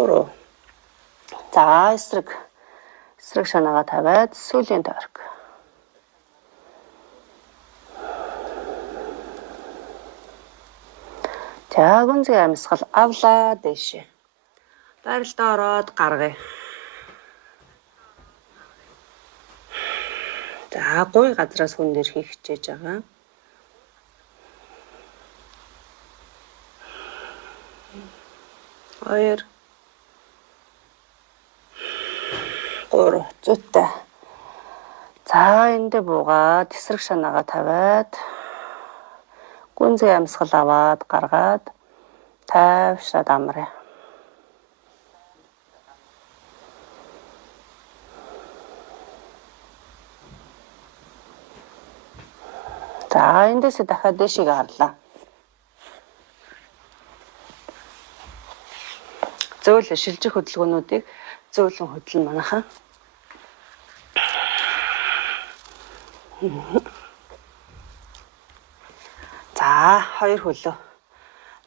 3. За эсрэг шанаага тавиад сүүлийн тойрог. За гүнзгий амьсгал авлаа дэшээ. Байралтаа ороод гаргая. За гуй газраас хүн нэрхий хичээж байгаа. Хоёр. 3 зүйтэй. За эндээ буугаад эсрэг шанаага тавиад гүнзгий амьсгал аваад гаргаад тайвшраад амраа. За эндээс дахиад дэшиг харлаа. Зөөлөн шилжих хөдөлгөөнүүдийг зөөлөн хөдлөн манайхаа. За 2 хөлөө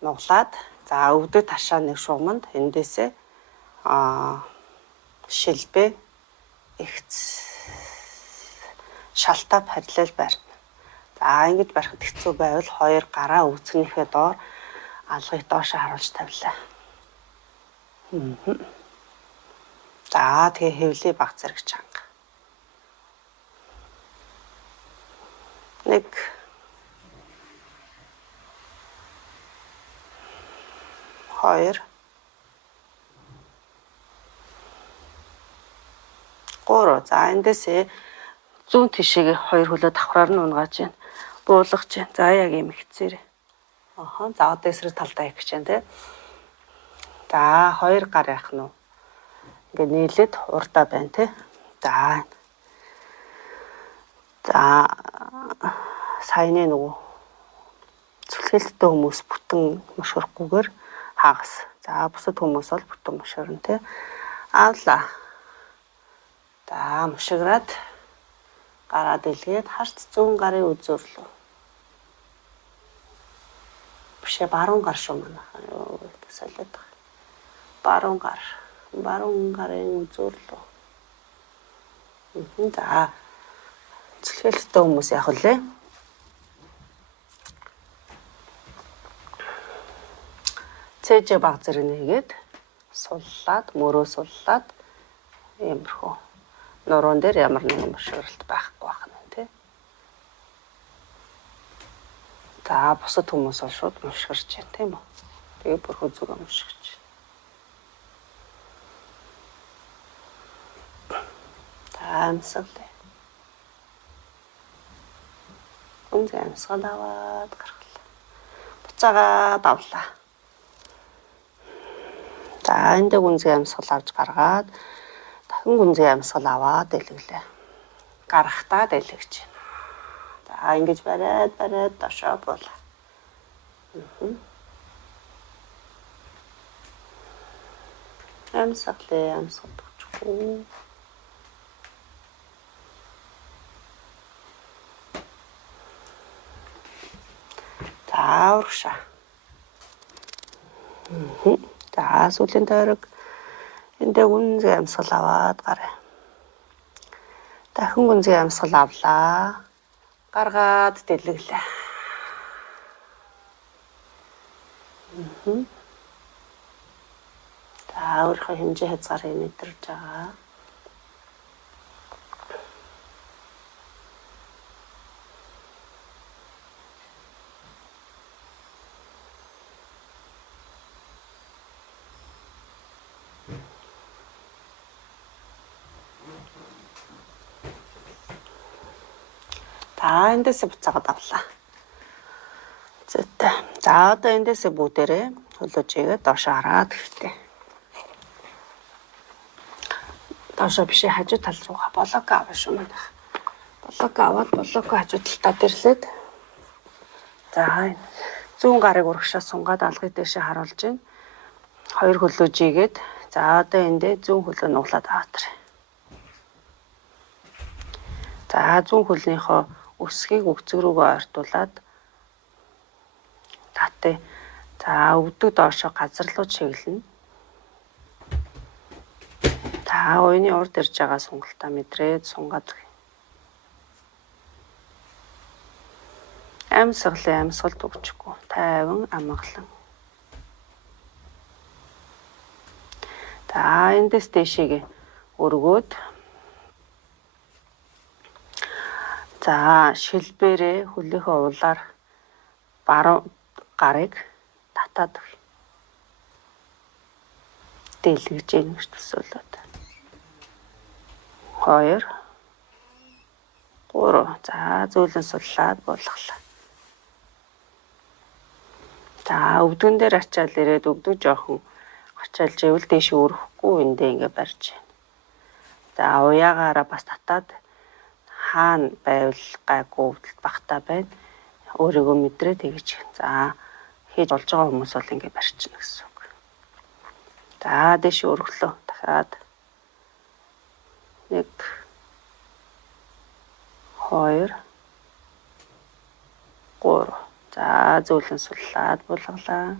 нуглаад за өвдөг ташаа нэг шугамд эндээсээ шилбэ ихц шалтаа параллел барьна. За ингэж барихад хэцүү байвал 2 гараа өвцгнийхээ доор алгыг доошоо харуулж тавилаа. За тэгээ хэвлээ баг зэрэг чанга. 1 2 3. За эндээсээ зүүн тишээ 2 хөлөө давхраар нь унгааж байна. Буулгаж байна. За яг юм ихцээрээ. За одоо эсрэг талдаа их гэж байна те. За 2 гар яах нь вэ? Ингээ нийлээд урдаа байна те. За саяны нөгөө зүлхээлттэй хүмүүс бүтэн мушграхгүйгээр хагас. За бусад хүмүүс бол бүтэн мушгирна те. Авлаа. За мушгираад гараа дэлгээд харц зүүн гарын үзүүрлөө. Бишээ баруун гар шүү манайхаа. Солиод байгаа. Баруун гарын үзүүрлөө. За зүлхээлттэй хүмүүс яах вэ? Цэжэ баг зэрэг нэгээд суллаад, мөрөө суллаад иймэрхүү. Нуруунд дээр ямар нэгэн мушгиралт байхгүй байх нь тий. За бусад хүмүүс бол шууд мушгирч байна тийм үү? Тэгээ бүр хүзүүгээ мушгиж. Амьсгал. Гүнзгий амьсгал аваад гаргалаа. Буцаагаа давлаа. За эндээ гүнзгий амьсгал авч гаргаад дахин гүнзгий амьсгал аваад дэлгэлээ. Гарахтаа дэлгэж байна. За ингэж бариад дошоо буулаа. Амьсгал өгчихгүй. За урагшаа. За сүүлийн тойрог эндээ гүнзгий амьсгал аваад гараа. Дахин гүнзгий амьсгал авлаа. Гаргаад дэлгэлээ. За өөрийнхөө хэмжээ хязгаарыг мэдэрч байгаа. За эндээсээ буцаагаад авлаа. Зүйтэй. За одоо эндээсээ бүгдээрээ хөлөөжийгээ доош хараад хэвтээ. Доошоо бишээ хажуу тал руугаа блок авах шүү манайх. Блок аваад блок хажуу талтаа дэрлээд. За зүүн гарыг урагшаа сунгаад алгыг дэшээ харуулж байна. 2 хөлөөжийгээд за одоо эндээ зүүн хөлөө нуглаад аваатар. За зүүн хөлнийхөө өсгийг өгцөг рүүгээ ойртуулад татъя. За өвдөг доошоо газар руу чиглэнэ. За уяны урд ирж байгаа сонголтоо мэдрээд сунгаад өгье. Амьсгалын амьсгалд өгчихгүй. Тайван амгалан. За эндээс дэшегээ өргөөд. За шилбэрээ хөлийнхөө улаар баруун гарыг татаад өгье. Дэлгэж ийн гэж төсөөлөд. 2 3. За зөөлөн суллаад буулгалаа. За өвдгөн дээр ачаал ирээд өвдөг жоохон ачаалж ивэл дээш өрөхгүй эндээ ингээ барьж байна. За уяагаараа бас татаад хаана байвал гайгүй өвдөлт багтаа байна. Өөрийгөө мэдрээ тэгэж. За хийж болж байгаа хүмүүс бол ингээ барьчихна гэсэн үг. За дээш өргөлөө. Дахиад 1 2 3. За зөөлөн суллаад буулгалаа.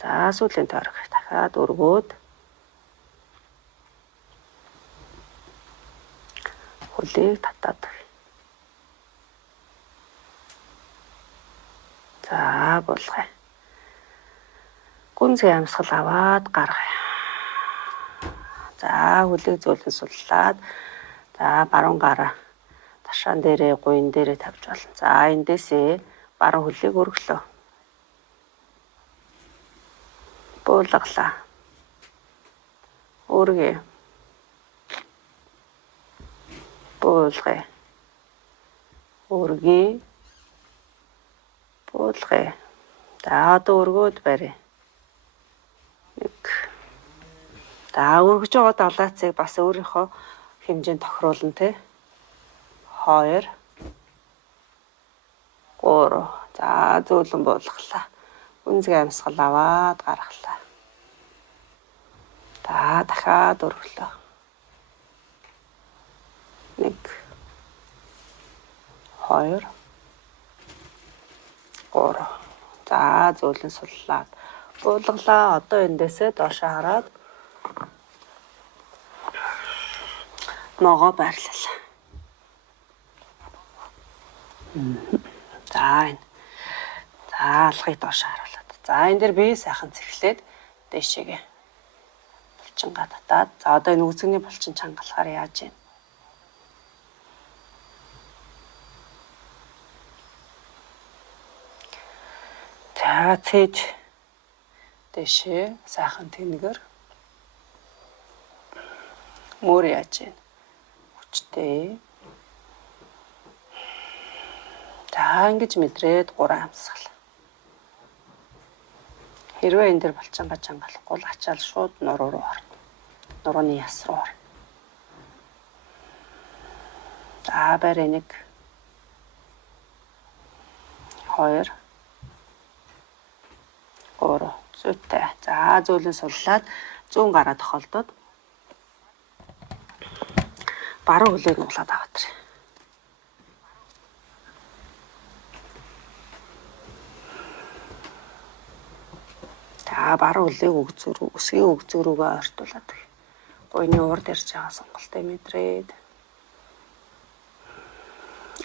За сүүлийн тойрог дахиад өргөөд хөлийг татаад өгье. За буулгая. Гүнзгий амьсгал аваад гаргая. За хөлийг зөөлөн суллаад за баруун гараа ташаан дээрээ гуйн дээрээ тавьж болно. За эндээсээ баруун хөлийг өргөлөө. Буулгалаа. Өргөе. Буулгая. Өргөе. Буулгая. За одоо өргөөд барь. 1. За өргөж байгаа далаацыг бас өөрийнхөө хэмжээнд тохируулна те. 2 3. За зөөлөн буулгалаа. Гүнзгий амьсгал аваад гаргалаа. За дахиад өргөлөө. 1 2 3. За зөөлөн суллаад буулгалаа. Одоо эндээсээ доошоо хараад ногоо байрлалаа. За энэ. За алгыг доошоо харуулад. За энэ дээр бие сайхан цэвэрлээд дэшегээ булчингаа татаад. За одоо энэ үзэгний булчин чангалахаар яаж вэ? За цээж дэшээ сайхан тэнгэр мөр яаж вэ? Хүчтэй. За ингэж мэдрээд 3 амьсгал. Хэрвээ энэ дэр булчингаа чангалахгүй л ачаал шууд нуруу руу орно. Нурууны яс руу орно. За барь 1 2 3. Зүйтэй. За зөөлөн суллаад зүүн гараа тохолдоод баруун хөлийг нуглаад аваад тэр. За баруун хөлийг өсгийн өгзөрүүгээ ойртуулад өгье. Гуйны урд ирж байгаа сонголтыг мэдрээд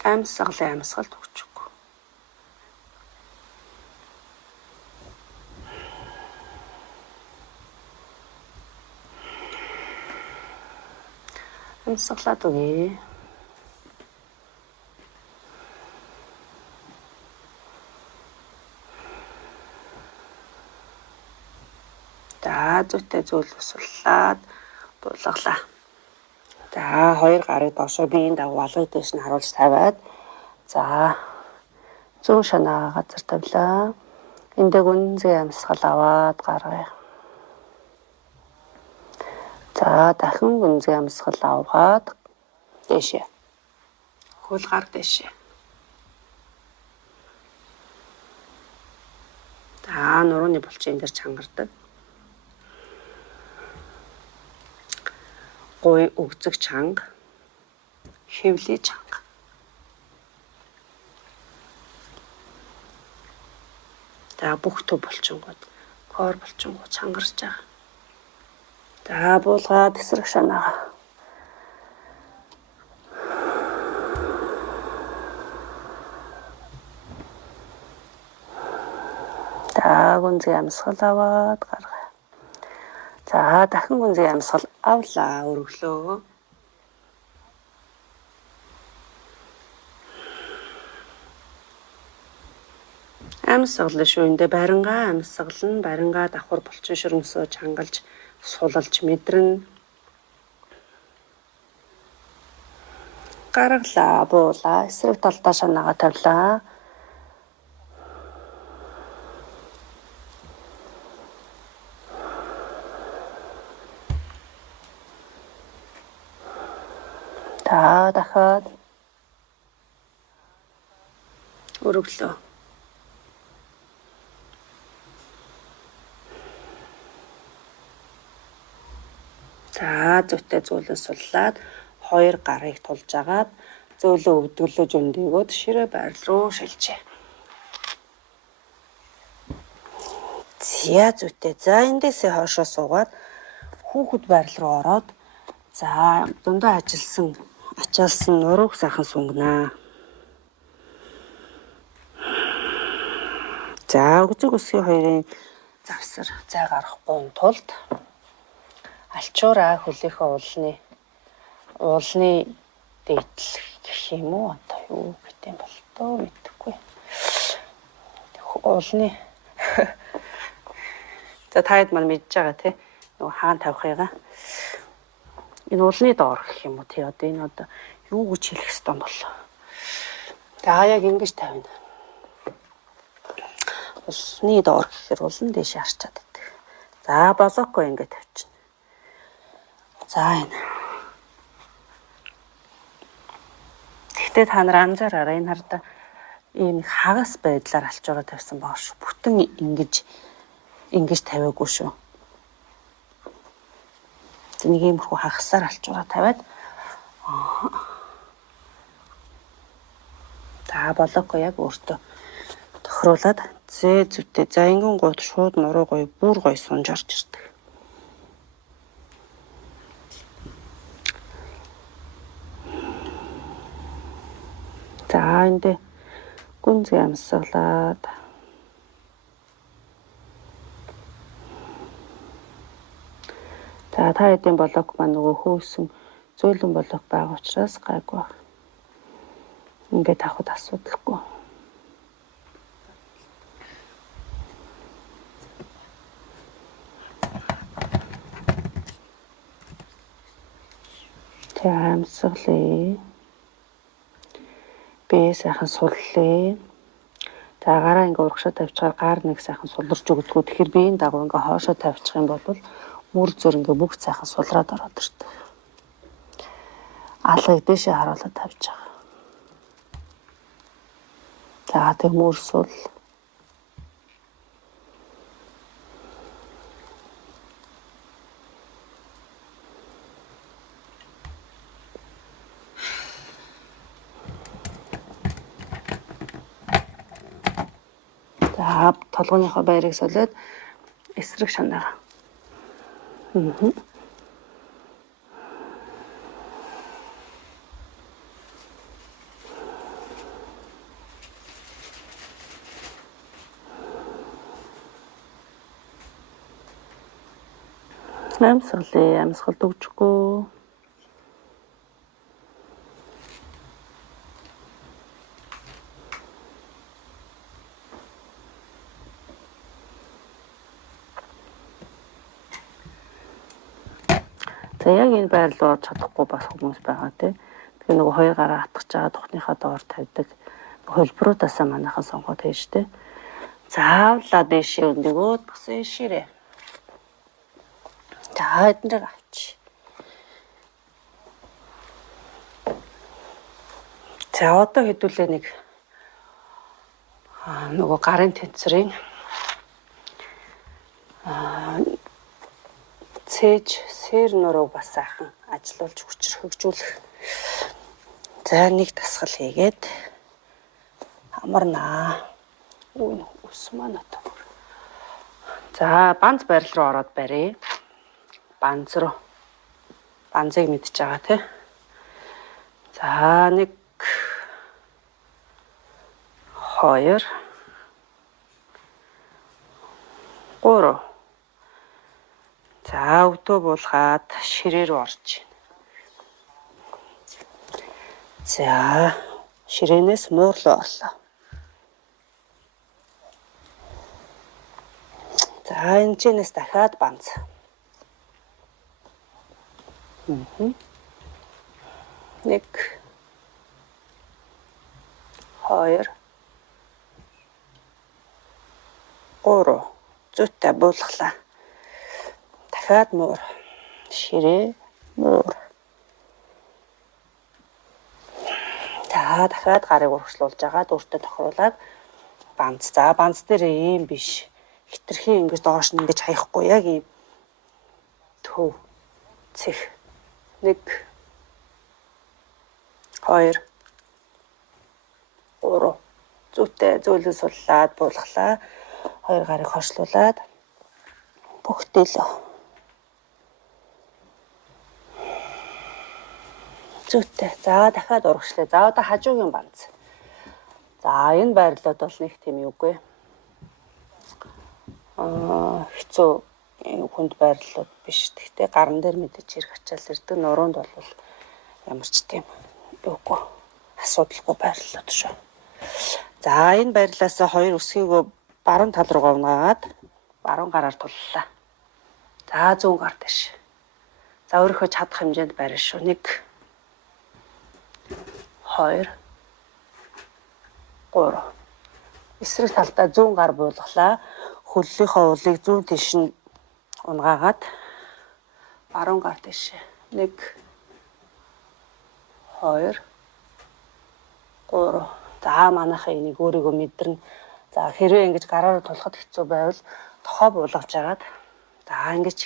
амьсгалын амьсгалд өгчихгүй. Амьсгалаад өгье. За зүйтэй зөөлөн суллаад буулгалаа. За 2 гарыг доошоо биеийн дагуу алгыг дэш нь харуулж тавиад за зүүн шанаа газар тавилаа. Эндээ гүнзгий амьсгал аваад гаргая. За дахин гүнзгий амьсгал аваад дэшээ. Хөл гар дэшээ. За нурууны булчин дээр чангардаг. Гуй өгзөг чанга, хэвлий чанга. За бүх төв болчингууд кор болчингууд чангарч байгаа. За буулгаад эсрэг шанаагаа. За гүнзгий амьсгал аваад гаргая. За дахин гүнзгий амьсгал авлаа, өргөлөө. Амьсгал шүүндээ барингаа амьсгална, барингаа давхар булчин шөрмсөө чангалж сулалж мэдрэн. Гаргалаа, буулаа, эсрэг талдаа шанаагаа тавилаа. За дахиад өргөлөө. За зүйтэй зөөлөн суллаад 2 гарыг тулж агаад зөөлөө өвдгөлөө зөндөөгөөд ширээ байрал руу шилжээ. Зя зүйтэй. За эндээсээ хоошоо суугаад хүүхэд байрал руу ороод за дундаа ачаалсан нурууг сайхан сунганаа. За өгзөг өсгийн хоёрын завсар зай гарахгүй тулд алчуураа хөлийнхөө уулны дээдл гэх юм уу, одоо юу гэдэг юм бол тоо мэдэхгүй. Уулны за таад мань мэдж байгаа тий. Нөгөө хаан тавихыгаа. Энэ уулны доор гэх юм уу тий. Одоо энэ одоо юу гэж хэлэх ёстой бол. За яг ингэж тавина. Уулны доор гэхээр уулан дэше харчаад байдаг. За болоогүй ингэ тавьчихна. За энэ. Тэгтээ та нар анзаараарай, энэ хардаа ийм хагас байдлаар алчуураа тавьсан баа шүү. Бүтэн ингэж тавиагүй шүү. Нэг иймэрхүү хагасаар алчуураа тавиад за болоогүй яг өөртөө тохируулаад зээ зүйтэй. За ингэн гууд шууд нуруу гоё бүр гоё сунж орж ирдэг. За эндээ гүнзгий амьсгалаад за та хэдийн блок маань нөгөө хөөсөн зөөлөн блок байгаа учраас гайгүй баг. Ингээд авахд асуудалгүй. За амьсгалъя. Би сайхан суллаа. За гараа ингээ урагшаа тавьчихаар гар нэг сайхан суларч өгдөггүй. Тэгэхээр би энэ дагуу ингээ хоошоо тавьчих юм бол мөр зөр ингээ бүгд сайхан сулраад ороод ирдэг. Алгыг дэшээ харуулаад тавьж байгаа. За тэг мөр сул. За толгойнхоо байрыг солиод эсрэг шанаа. Амьсгал өгчихгүй. За яг энэ байрлал руу орж чадахгүй бас хүмүүс байгаа тий. Тэгээ нөгөө хоёр гараа хатгаж байгаа тухныхаа доор тавьдаг. Хөлбрүүтаасаа манайхан сонгоод хийж тий. Заавлаа дэшээ өндөгөөд бас ширээ. За эднэр авч. За одоо хэдүүлээ нэг нөгөө гарын тэнцрийн цээж сэр нурууг бас сайхан ажилуулж хүчээр хөгжүүлэх. За нэг дасгал хийгээд амарнаа. Үй ус маань одоо За, банз барил руу ороод барья. Банз руу. Банзыг мэдж байгаа тий. За, 1 2 3. За, өвдөө буулгаад ширээ рүү орж байна. За, ширээнээс муур руу орлоо. За, энэ чинээс дахиад банз. 1 2 3. Зүйтэй буулгалаа. Дахиад муур. Ширээ, муур. За, дахиад гарыг урагшлуулж агаад өөртөө тохируулаад банз. За, банз дээр ийм биш. Хитрхи ингэж доош нь ингэж хаяхгүй яг ийм төв цэх. 1 2 3. Зүйтэй зөөлөн суллаад буулгалаа. 2 гарыг хоршлуулад бүгдээлөө. Зүйтэй. За, дахиад урагшлаа. За, одоо хажуугийн банз. За, энэ байрлалд бол нэг тийм юугүй. Хэцүү хүнд байрлалууд биш. Гэхдээ гаран дээр мэдээж хэрэг ачаал ирдэг. Нуруунд бол ямар ч тийм юугүй асуудалгүй байрлалууд шүү. За, энэ байрлалаас 2 өсгийгөө баруун тал руугаа унгаад баруун гараар туллаа. За, зүүн гар дэш. За, өөрийнхөө чадах хэмжээнд барина шүү. 1 2 3. Эсрэг талдаа зүүн гар буулгалаа. Хөллийнхөө уулыг зүүн тийш нь унгаагаад баруун гар дэшээ. 1 2 3. За, манайхаа энийг өөрийгөө мэдэрнэ. За, хэрвээ ингэж гараараа тулахад хэцүү байвал тохоо буулгаж агаад за, ингэж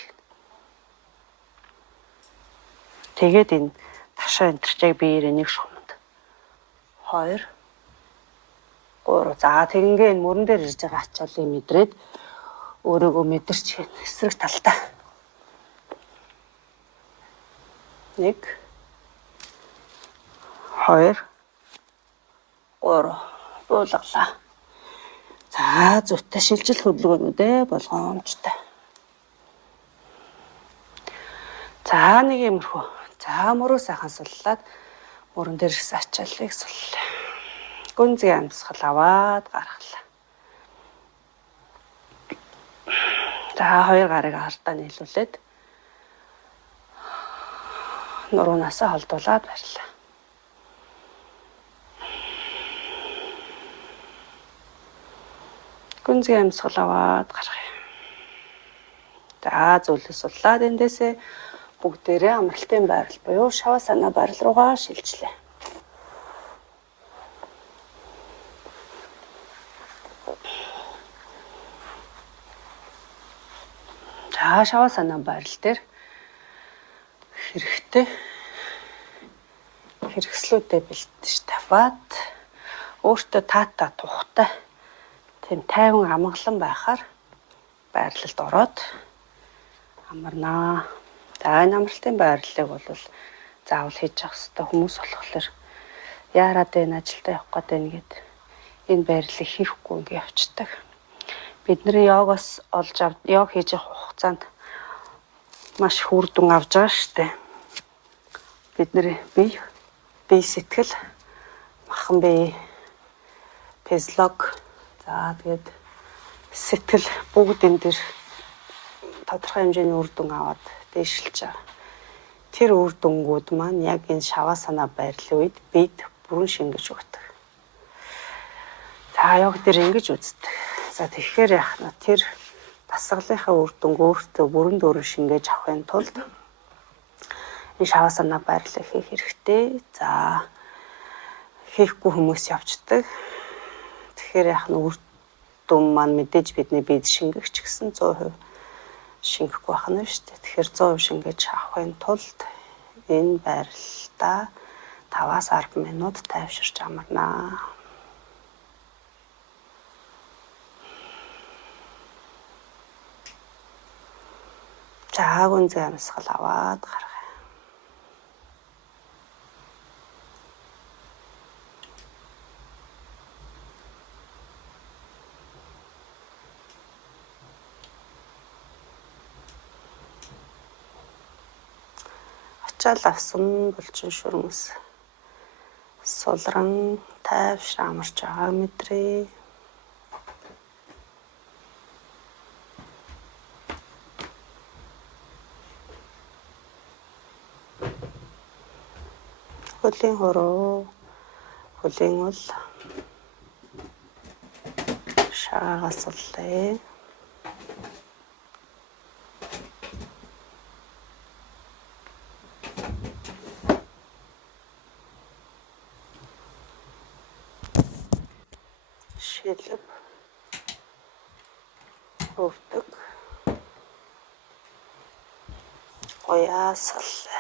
тэгээд энэ ташаа энтерчээг биеэрээ нэг шухманд 2 3. За, тэгингээ энэ мөрөн дээр ирж байгаа ачааллыг мэдрээд өөрийгөө мэдэрч эсрэг талдаа 1 2 3 буулгалаа. За, зүйтэй шилжил хөдөлгөөнүүдээ болгоомжтой. За, нэг юмрхүү. За, мөрөө сайхан суллаад мөрөн дээр ирсэн ачааллыг суллаа. Гүнзгий амьсгал аваад гаргалаа. За, 2 гарыг ардаа нийлүүлээд нуруунасаа холдуулаад барьлаа. Гүнзгий амьсгал аваад гаргая. За, зөвлөс суллаад эндээсээ бүгдээрээ амралтын байрал буюу шавасана байрал руугаа шилжлээ. За, шавасана байрал дээр хэрэгтэй хэрэгслүүдэд бэлтэж таваад өөртөө таата тухтай тийм тайван амгалан байхаар байрлалд ороод амарнаа. За, энэ амралтын байрлалыг бол заавал хийж явах хэрэгтэй хүмүүс болохоор яарад энэ ажилдаа явах гээд байна гэд энэ байрлалыг хийхгүй ингэ явцдаг. Бидний йогоос олж йог хийж явах хугацаанд маш их үр дүн авч байгаа штэ. Бидний бие сэтгэл, махан бие, физиолог, за тэгээд сэтгэл бүгд энэ дэр тодорхой хэмжээний үр дүн аваад дээшилж байгаа. Тэр үр дүнгууд маань яг энэ шавасана байрлалын үед бид бүрэн шингэж өгдөг. За, йог дээр ингэж үздэг. За, тэгэхээр яах нь тэр дасгалынхаа үр дүнг өөртөө бүрэн дүүрэн шингээж авахын тулд энэ шавасана байрлалыг хийх хэрэгтэй. За, хийхгүй хүмүүс явцдаг. Тэгэхээр яах нь үр дүн маань мэдээж бидний биед шингэгч гэсэн 100% шингэхгүй байх нь шүү дээ. Тэгэхээр 100% шингээж авахын тулд энэ байрлалдаа 5-аас 10 минут тайвширч амарнаа. За гүнзгий амьсгал аваад гаргая. Ачаал авсан булчин шүрмэс сулран тайвшир амарч байгааг мэдрээ. Хөлийн хуруу, хөлийн ул шаагаас уллаа. Шилэг өвдөг гояас уллаа.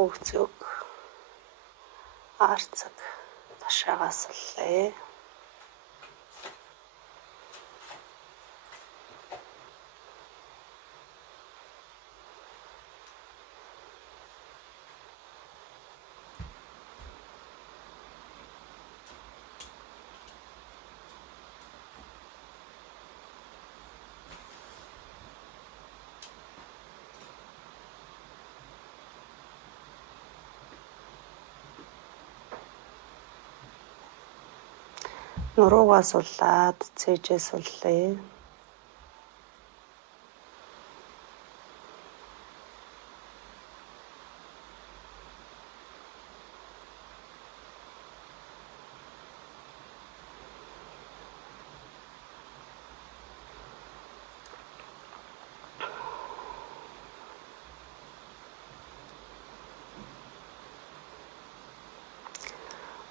Өвцөг арцаг ташаагаас уллаа. Нуруугаас улаад цээжээс уллаа.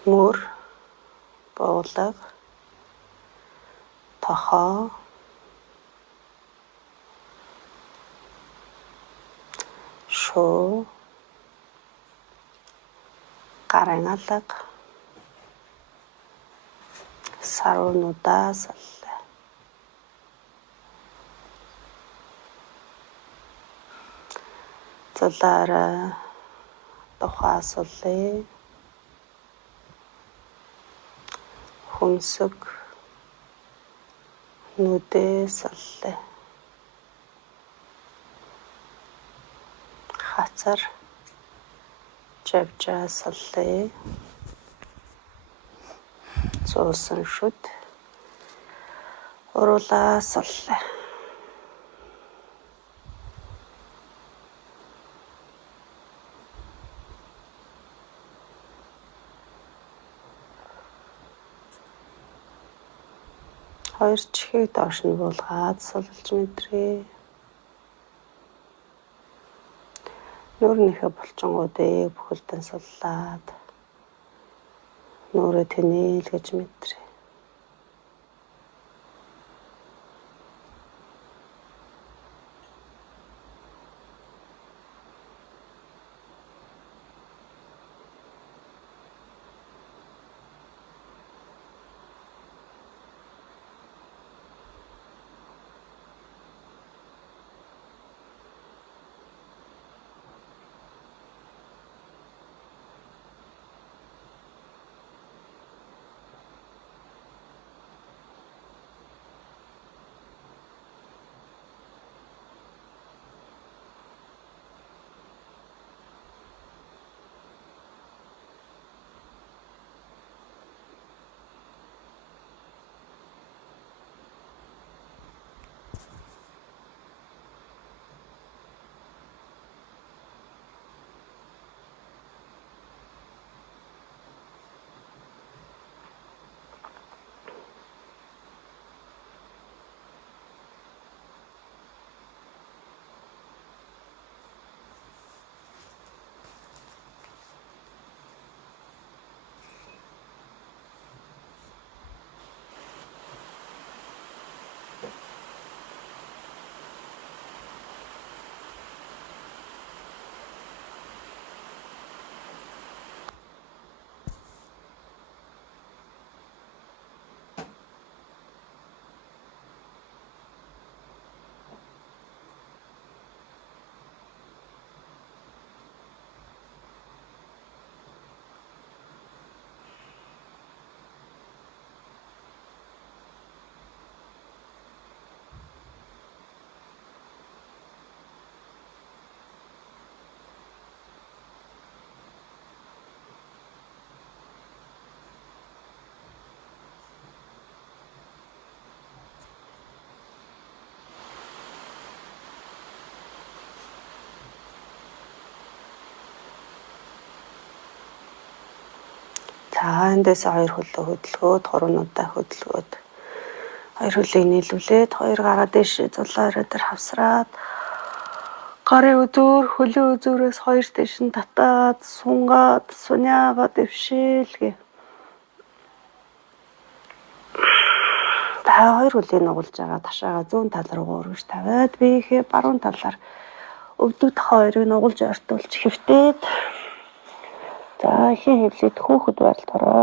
Мөр, буулга, тохоо, шуу, гарын алга, сарвнуудаас уллаа. Зулаараа тухаас уллаа. Хүмсэг нүдээс уллаа. Хацар жавжаас уллаа. Цуусан шүд уруулаас уллаа. Хоёр чихийг доош нь буулгаад сулж мэдрээ. Нүүрнийхээ булчингуудыг бүхэлдэн суллаад нүрээ тэнээлгэж мэдрээ. За эндээс 2 хөлөө хөдөлгөөд, хуруунуудаа хөдөлгөөд. 2 хөлийг нийлүүлээд 2 гараа дээш зулаа дээр хавсраад гарын үзүүр, хөлөө үзүүрээс 2 дээш нь татаад, сунгаад, суняагаад дэвшээлгээ. Та 2 хөлийг нугалж байгаа ташаага зүүн тал руу өргөж тавиад биеийнхээ баруун талаар өвдөгдөх 2-ыг нугалж ортуулж хэвтээд. За ихэн хэвлээд хөөхд байдалд ороо.